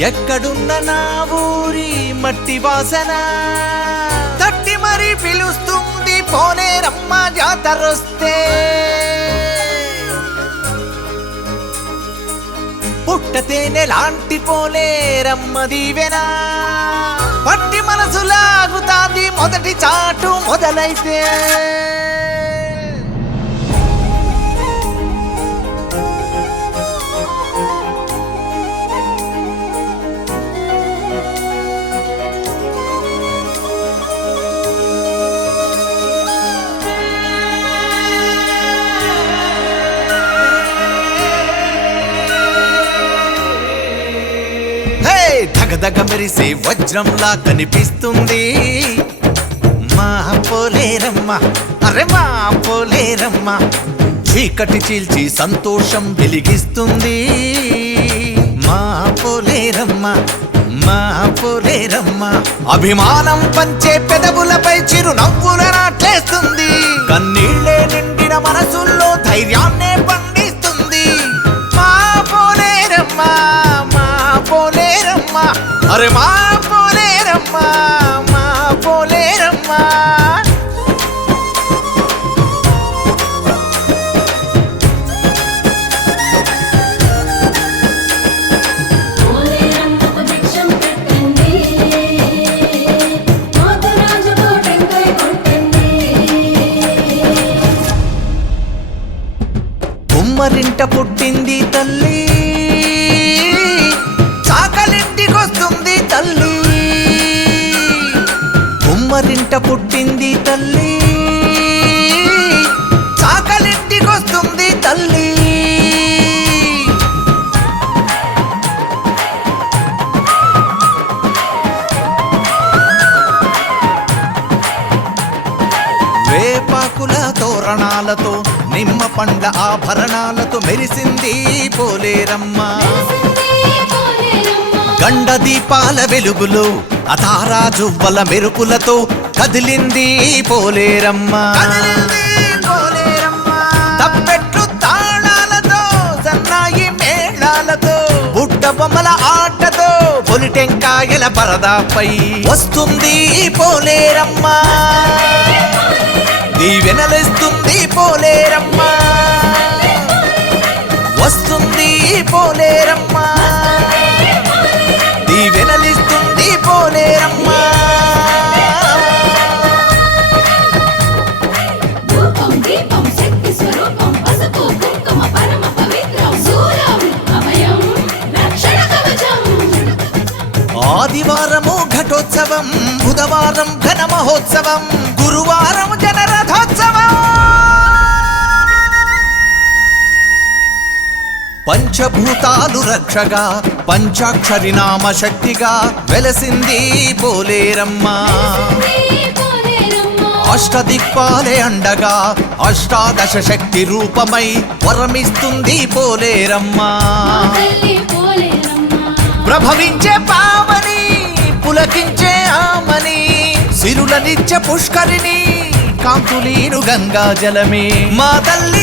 ఎక్కడున్న నా ఊరి మట్టి వాసన? తట్టి మరి పిలుస్తుంది జాతర జాతరొస్తే. పుట్టతేనే లాంటి పోలేరమ్మ దీవెనా. పట్టి మనసు లాగుతాది మొదటి చాటు మొదలైతే. దగదగ మెరిసే వజ్రంలా కనిపిస్తుంది. మా పోలేరమ్మ అరే మా పోలేరమ్మ చీకటి చీల్చి సంతోషం వెలిగిస్తుంది. మా పోలేరమ్మ మా పోలేరమ్మ అభిమానం పంచే పెదవులపై చిరునవ్వుల నాట్లేస్తుంది. కన్నీళ్ళే నిండు అరే మా పోలేరమ్మ మా పోలేరమ్మ. కుమ్మరింట పుట్టింది తల్లి. కుమ్మరింట పుట్టింది తల్లి. చాకలింటికొస్తుంది తల్లి. వేపాకుల తోరణాలతో నిమ్మ పండ్ల ఆభరణాలతో మెరిసింది పోలేరమ్మ. పోలేరమ్మ. గండ దీపాల వెలుగులో అతారా జువ్వల మెరుపులతో కదిలింది పోలేరమ్మ. తప్పెట్లు తాళాలతో సన్నాయి మేళాలతో బుడ్డ బొమ్మల ఆటతో పొలిటెంకాయల పరదాపై వస్తుంది పోలేరమ్మ. దీవెనలిస్తుంది పోలేరమ్మ. ఘటోత్సవం బుధవారం ఘన మహోత్సవం గురువారం జనరథోత్సవం పంచభూతాలు రక్షగా పంచాక్షరి నామ శక్తిగా వెలసింది పోలేరమ్మ పోలేరమ్మ అష్టదిక్పాలే అండగా అష్టాదశ శక్తి రూపమై వరమిస్తుంది పోలేరమ్మ ప్రభవించే పావని పులకించే ఆమని సిరులనిచ్చే పుష్కరిణి కాంతులీను గంగా జలమే. మా తల్లి